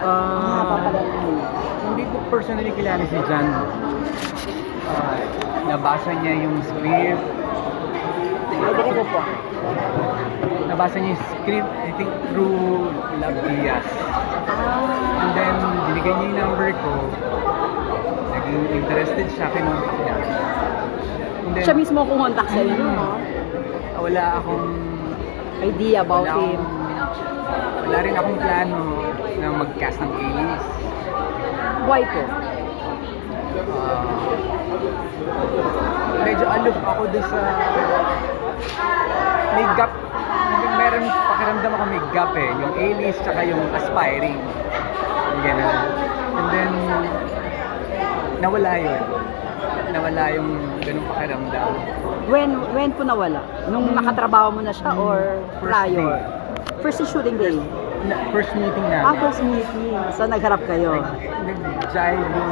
Ah, hindi ko personally kilala si John. Ah, nabasa niya yung script. Nabasa niya yung script, I think, through Love Diaz. And then, binigay niya yung number ko. Naging interested siya, kinontak niya. And then, siya mismo kumontak sa inyo, no? wala akong Idea about wala, him. akong, wala rin akong plano na mag-cast ng A-list. Why po? Ah, medyo aloof ako doon sa may gap meron pakiramdam ako may gap eh yung A-list tsaka yung aspiring yung ganun and then nawala yun nawala yung ganung pakiramdam When when po nawala? Nung nakatrabaho mo na siya or Hmm. First prior? day. First shooting day. Na- first meeting Ah, namin first meeting. So nagharap kayo. nag-jive yung,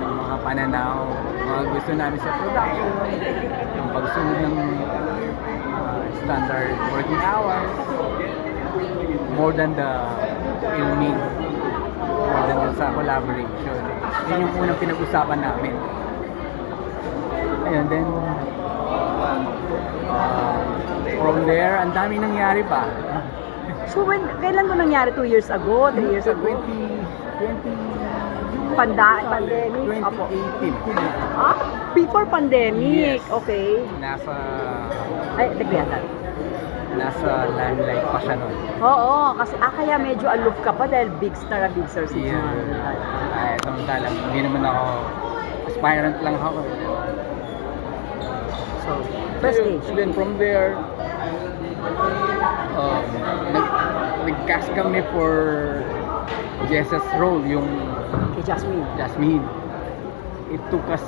mga pananaw, mga gusto namin sa production, yung pagsunod ng uh, standard working hours, more than the filming, more than sa collaboration. Yun yung unang pinag-usapan namin. Ayun, then, uh, from there, ang dami nangyari pa. So when, kailan mo nangyari? Two years ago? Three years ago? 20, 20, Panda, pandemic? Apo. 2018. Ah, before pandemic. Yes. Okay. Nasa Ay, nagbiyatan. nasa limelight pa siya nun. Oo, kasi ah, kaya medyo aloof ka pa dahil big star na big star si Yeah. Ay, samantalang hindi naman ako aspirant lang ako. So, first stage. Then from there, um, nag, nag-cast kami for Jess's role, yung Kay Jasmine. Jasmine. It took us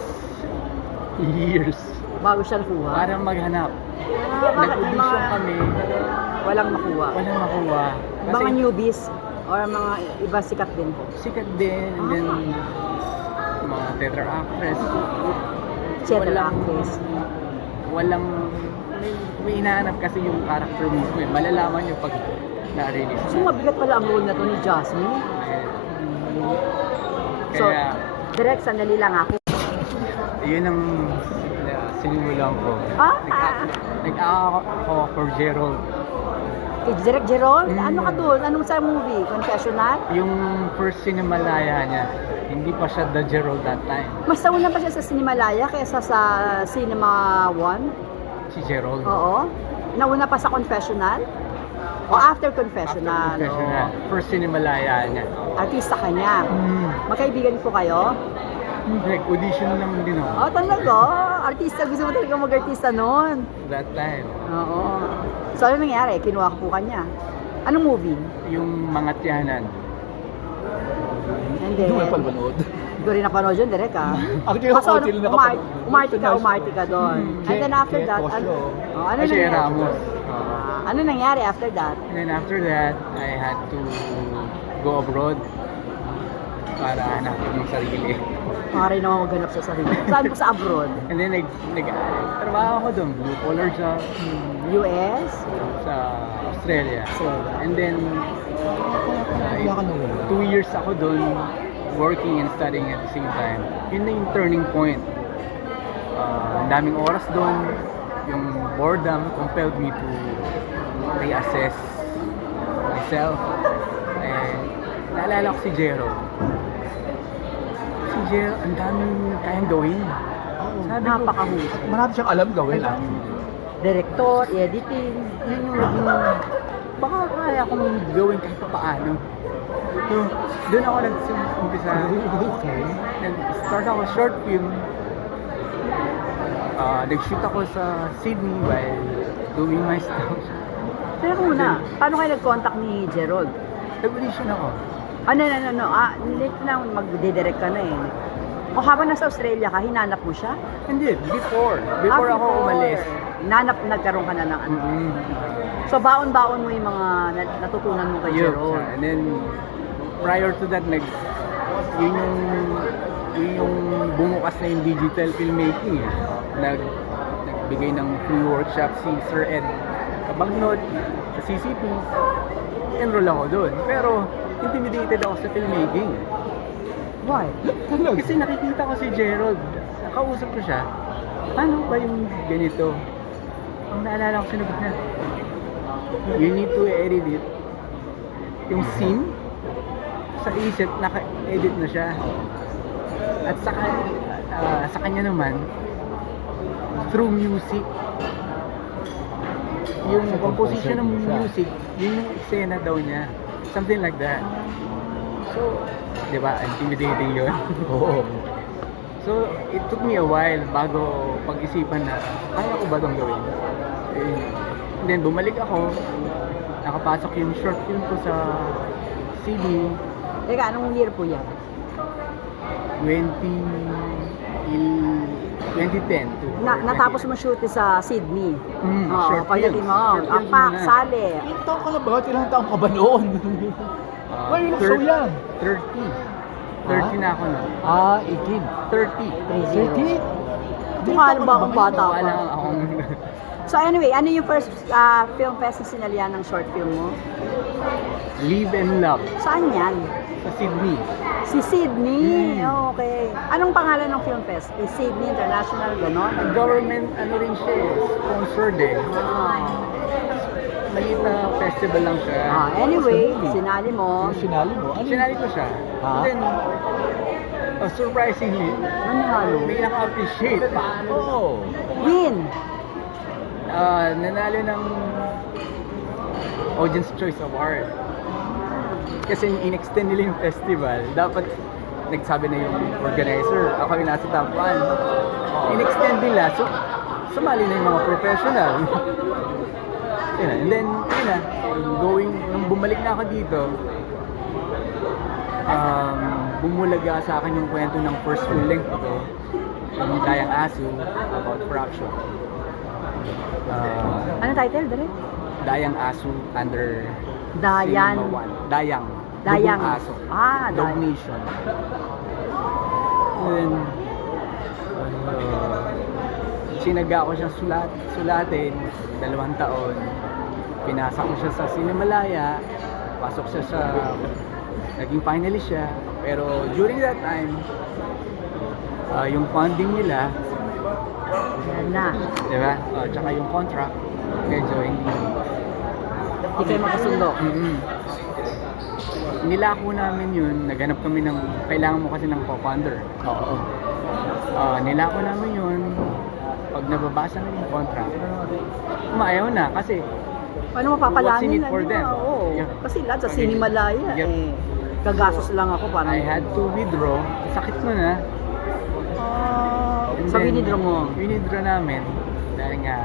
years Bago siya nakuha. para maghanap. Ah, bakit may Nag-audition mga kami, walang makuha? walang makuha. Mga newbies or mga iba sikat din po. sikat din, and then mga theater actress. Theater Walang- actress. Walang, may, may hinahanap kasi yung character mismo eh. Malalaman nyo pag na-release. So mabigat pala ang role na to ni Jasmine. So, Kaya, direct sandali lang ako. yun ang uh, sinimulan ko. Ah! Nag- Nag-aaka ako for Gerald. Kay Direct Jeron, Mm. ano ka doon? Anong sa movie? Confessional? Yung first Cinemalaya niya, hindi pa siya the Gerald that time. Mas nauna pa siya sa Cinemalaya kaysa sa Cinema One? Si Gerald. Oo. Nauna pa sa Confessional? O after Confessional? After Confessional. First Cinemalaya niya. Oo. Artista ka niya. Mm. Magkaibigan po kayo? Nag-audition lang din ako. Oh, talaga? Artista, gusto mo talaga mag-artista noon? That time. Oo. So, ano nangyari? Kinuha ko po kanya. Anong movie? Yung mga tiyanan. And then, Hindi mo na palmanood. hindi ko rin napanood yun, direct ah. Actually, ako so, konti lang umar- nakapanood. umarty ka, umarty ka doon. Hmm. And then after that, ano, oh, ano Kasi nangyari? Ramos. Ah, ano nangyari after that? And then after that, I had to go abroad para hanapin yung sarili. Para rin ako maganap sa sarili. Saan po sa abroad? And then nag, nag trabaho ako doon, blue collar job US? sa Australia. So, And then, wala. two years ako doon working and studying at the same time. Yun na yung turning point. Ah, ang daming oras doon. Yung boredom compelled me to reassess myself. And naalala ko si Jero. Si Jero, ang daming kayang gawin. Sabi ko, napakahusay. Marami siyang alam gawin ah. Director, editing. yun yung naging, baka kaya akong gawin kahit pa paano. So, doon ako nag-umpisa. Okay. Nag-start ako short film. Ah, nag-shoot ako sa Sydney while doing my stuff. Pero muna, paano kayo nag-contact ni Gerald? Nag-audition ako. Ano, no, no, no. Ah, late na magdidirect ka na eh. O habang nasa Australia ka, hinanap mo siya? Hindi, before. Before Ah, ako umalis. Nanap, nagkaroon ka na ng ano. Mm-hmm. So, baon-baon mo yung mga nat- natutunan mo kay. Gerald. And then, prior to that, nag, yun yung, yun yung bumukas na yung digital filmmaking. Eh. Nag, nagbigay ng free workshop si Sir Ed Kabagnod sa CCP. Enroll ako doon. Pero, intimidated ako sa filmmaking. Why? Kasi nakikita ko si Gerald, nakausap ko siya, paano ba yung ganito? Ang naalala ko sinagot niya, you need to edit it. Yung scene, sa isip, naka-edit na siya. At sa, kan- ah, sa kanya naman, through music, yung composition ng music, yun yung eksena daw niya. Something like that. So, di ba, intimidating yun. Oo. So, it took me a while bago pag-isipan na, kaya ko ba itong gawin? Eh, And then, bumalik ako, nakapasok yung short film ko sa CD, Teka, anong year po yan? 20, il- 2010 to Na, 2011. natapos mo shoot sa Sydney. Mm, Oo, short pagdating films. mo, Short ang films pak, muna. sali. Ilang taong ka na ba? Ilang taong ka ba noon? Ah, Why you look so thir- young? 30. 30 na ako nun. Ah, 18. 30. 30? Mukha lang ba akong bata Wala pa? akong... So anyway, ano yung first ah, film fest na sinalihan ng short film mo? Live and Love Saan yan? sa Sydney. Si Sydney. Oh, okay. Anong pangalan ng film fest? Is Sydney International, gano'n? Government, ano rin siya eh, sponsored eh. Ah. Maliit na festival lang siya. Ah, anyway, sinali mo. Yung sinali mo? Ano Sinali ko siya. Ha? Then, uh, surprisingly, Nanalo. may naka-appreciate. Oo. Win. Ah, nanalo ng Audience Choice Award. Kasi in-extend nila yung festival. Dapat nagsabi na yung organizer, ako yung nasa top 1. In-extend nila, so sumali na yung mga professional. yun na. And then, yun na, going, nung bumalik na ako dito, um, bumulaga sa akin yung kwento ng first full length ko, yung Dayang Asu, about corruption. Ah, Ano title, dali? Dayang Asu under Dayan. Cinema One. Dayang. Dayang. Dugong Aso. Ah, Dog Dayang. Nation. And, uh, sinaga ko siya sulat, sulatin, dalawang taon. Pinasa ko siya sa Cinemalaya. Pasok siya sa, naging finalist siya. Pero during that time, uh, yung funding nila, Yan na. di ba? Uh, tsaka yung contract, medyo hindi Hindi kayo magkasundo. mm Nilako namin yun, naghanap kami ng, kailangan mo kasi ng co-founder. Oo. Ah, nilako namin yun, pag nababasa na yung contract, umayaw na kasi Paano mapapalanin lang for them? Oo. Yeah. Kasi lahat sa Okay. Sinimalaya Yep. eh. Gagastos lang ako parang. I had to withdraw. Sakit mo na. And sa then, winidro mo. Winidro namin. Dahil nga,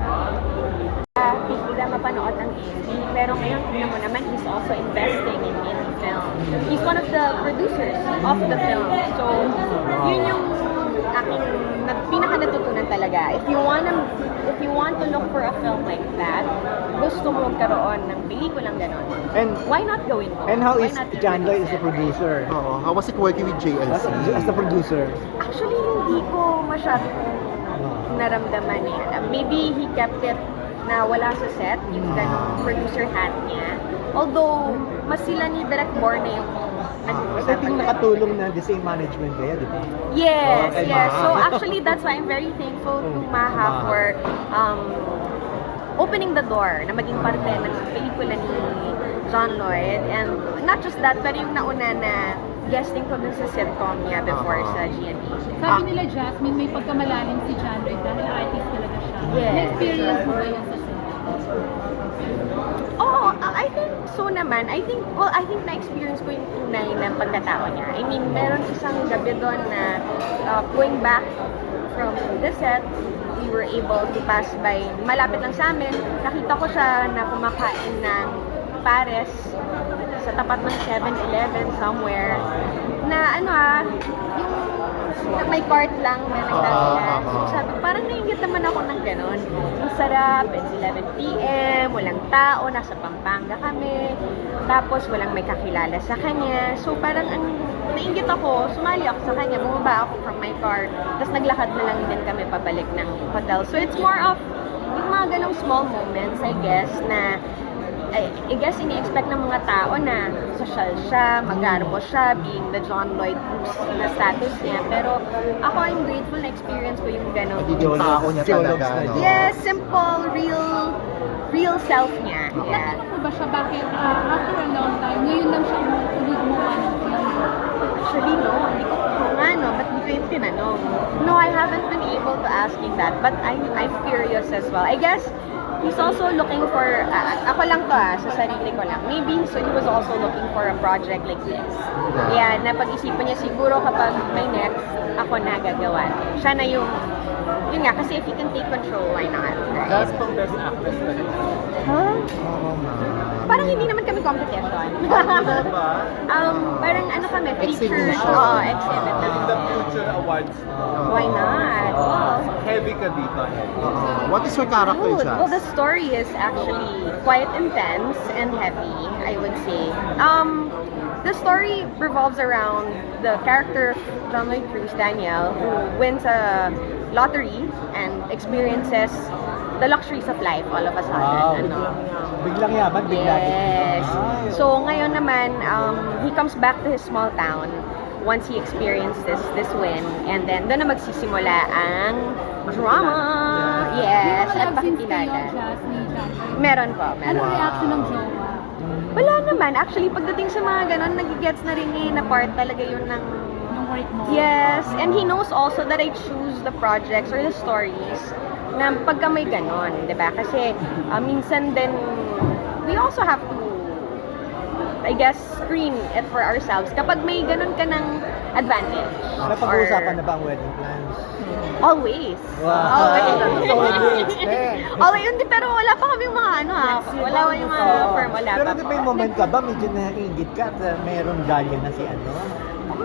Bigla mapanood ang indie. Pero ngayon, tingnan mo naman, he's also investing in indie film. He's one of the producers of the film. So, yun yung aking na, pinaka natutunan talaga. If you want to, if you want to look for a film like that, gusto mo magkaroon ng pelikulang ganon. And Why not gawin mo? and how Why is as a it? producer? Oo. How was it working with As, JLC? as a producer? Actually, hindi ko masyadong naramdaman eh. Uh, Maybe he kept it na wala sa set, yung ganong producer hat niya. Although, mas sila ni Direct Born na yung But I think nakatulong na the same management kaya, di ba? Yes, Oh, yes. Maha. So actually, that's why I'm very thankful to Mm, Maha Maha. for um, opening the door na maging parte ng pelikula ni John Lloyd. And not just that, pero yung nauna na guesting ko dun sa sitcom niya before Ah. sa GMA. Sabi nila Jasmine, may pagkamalalim si John Lloyd dahil artist talaga siya. Yes. Na-experience mo ba yun sa? Oo, uh, I think so naman. I think, well, I think na-experience ko yung tunay ng pagkatao niya. I mean, meron isang gabi doon na uh, going back from the set, we were able to pass by, malapit lang sa amin, nakita ko siya na kumakain ng pares sa tapat ng 7-Eleven somewhere na ano ah, yung na may cart lang na nagdadala. So sabi ko, parang nainggit naman ako ng ganon. Ang sarap, it's 11 p.m., walang tao, nasa Pampanga kami. Tapos walang may kakilala sa kanya. So parang ang nainggit ako, sumali ako sa kanya, bumaba ako from my car. Tapos naglakad na lang din kami pabalik ng hotel. So it's more of yung mga ganong small moments, I guess, na I, I guess ini-expect ng mga tao na social siya, magarbo siya, being the John Lloyd Cruz na status niya. Pero ako, I'm grateful na experience ko yung gano'n. Yung tao niya talaga, no? Yes, simple, real, real self niya. Yeah. Natanong mo ba siya bakit ah, after a long time, ngayon lang siya ulit gumawa ng film? Actually, no. Hindi ko ano, ba't di ko yung tinanong? No, I haven't been able to asking that. But I'm, I'm curious as well. I guess, he's also looking for, ah, ako lang to ah, sa sarili ko lang. Maybe so he was also looking for a project like this. Yeah, napag-isipan niya siguro kapag may next, ako na gagawa. Siya na yung, yun nga, kasi if he can take control, why not? Right? Last pang best actress ka rin. Huh? Oo nga. Parang hindi naman kami competition. um, parang ano kami, featured, Exhibition. oo, exhibit In the namin. Future Awards, Why not? Wow. heavy ka dito. heavy. Oo. What is your character, Good. Jazz? Well, the story is actually quite intense and heavy, I would say. Um, the story revolves around the character of John Lloyd Cruz, Daniel, who wins a lottery and experiences the luxuries of life all of a sudden. ano. Biglang yaman, bigla Yes. Ay, So ngayon naman, um, he comes back to his small town once he experienced this this win and then doon na magsisimula ang drama. Yes, at pakikilala. Meron po, meron. Anong reaction ng jowa? Wala naman. Actually, pagdating sa mga ganon, nagigets na rin eh, na part talaga yun ng Work mo? Yes, and he knows also that I choose the projects or the stories na pagka may ganon, di ba? Kasi uh, minsan din, we also have to, I guess, screen it for ourselves kapag may ganon ka ng advantage. Napag-uusapan na Or- ba ang wedding plans? Always. Wow. Always. Always, hindi, pero wala pa kami mga ano ha. Wala pa yung mga firm, wala Pero pa di po. ba yung moment ka ba, medyo naiingit ka at uh, mayroong galya na si ano?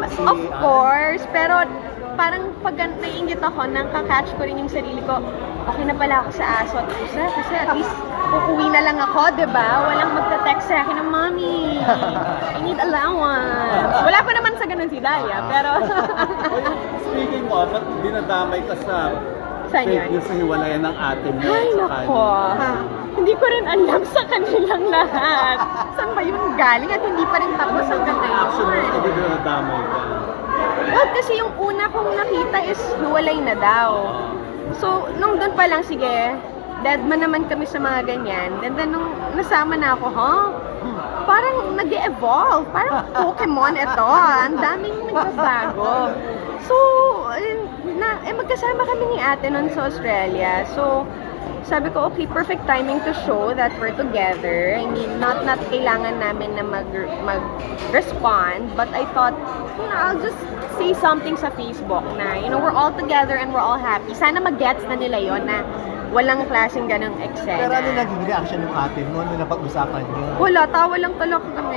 Si, Of ano? course, pero parang pag naiingit ako, nang kakatch ko rin yung sarili ko, okay na pala ako sa aso at pusa kasi at least uuwi na lang ako, di ba? Walang magta-text sa akin ng mommy. I need allowance. Wala pa naman sa ganun si Daya, pero Speaking of, ba't dinadamay ka sa Saan fake yun? news na hiwalayan ng ate mo? Ay, nako. Hindi ko rin alam sa kanilang lahat. Saan ba yun galing at hindi pa rin tapos hanggang Action mo, ngayon. hindi dinadamay ka. Well, kasi yung una kong nakita is hiwalay na daw. So, nung doon pa lang, sige, dead man naman kami sa mga ganyan. And then, nung nasama na ako, huh? Parang nag evolve Parang Pokemon ito. Ang daming nagbabago. So, eh, na, eh, magkasama kami ni ate noon sa Australia. So, sabi ko, okay, perfect timing to show that we're together. I mean, not not kailangan namin na mag, mag-respond, but I thought, you know, I'll just say something sa Facebook na, you know, we're all together and we're all happy. Sana mag-gets na nila yon na walang klaseng ganong eksena. Pero ano naging reaction ng ate mo nung napag-usapan niyo? Wala, tawa lang talaga kami.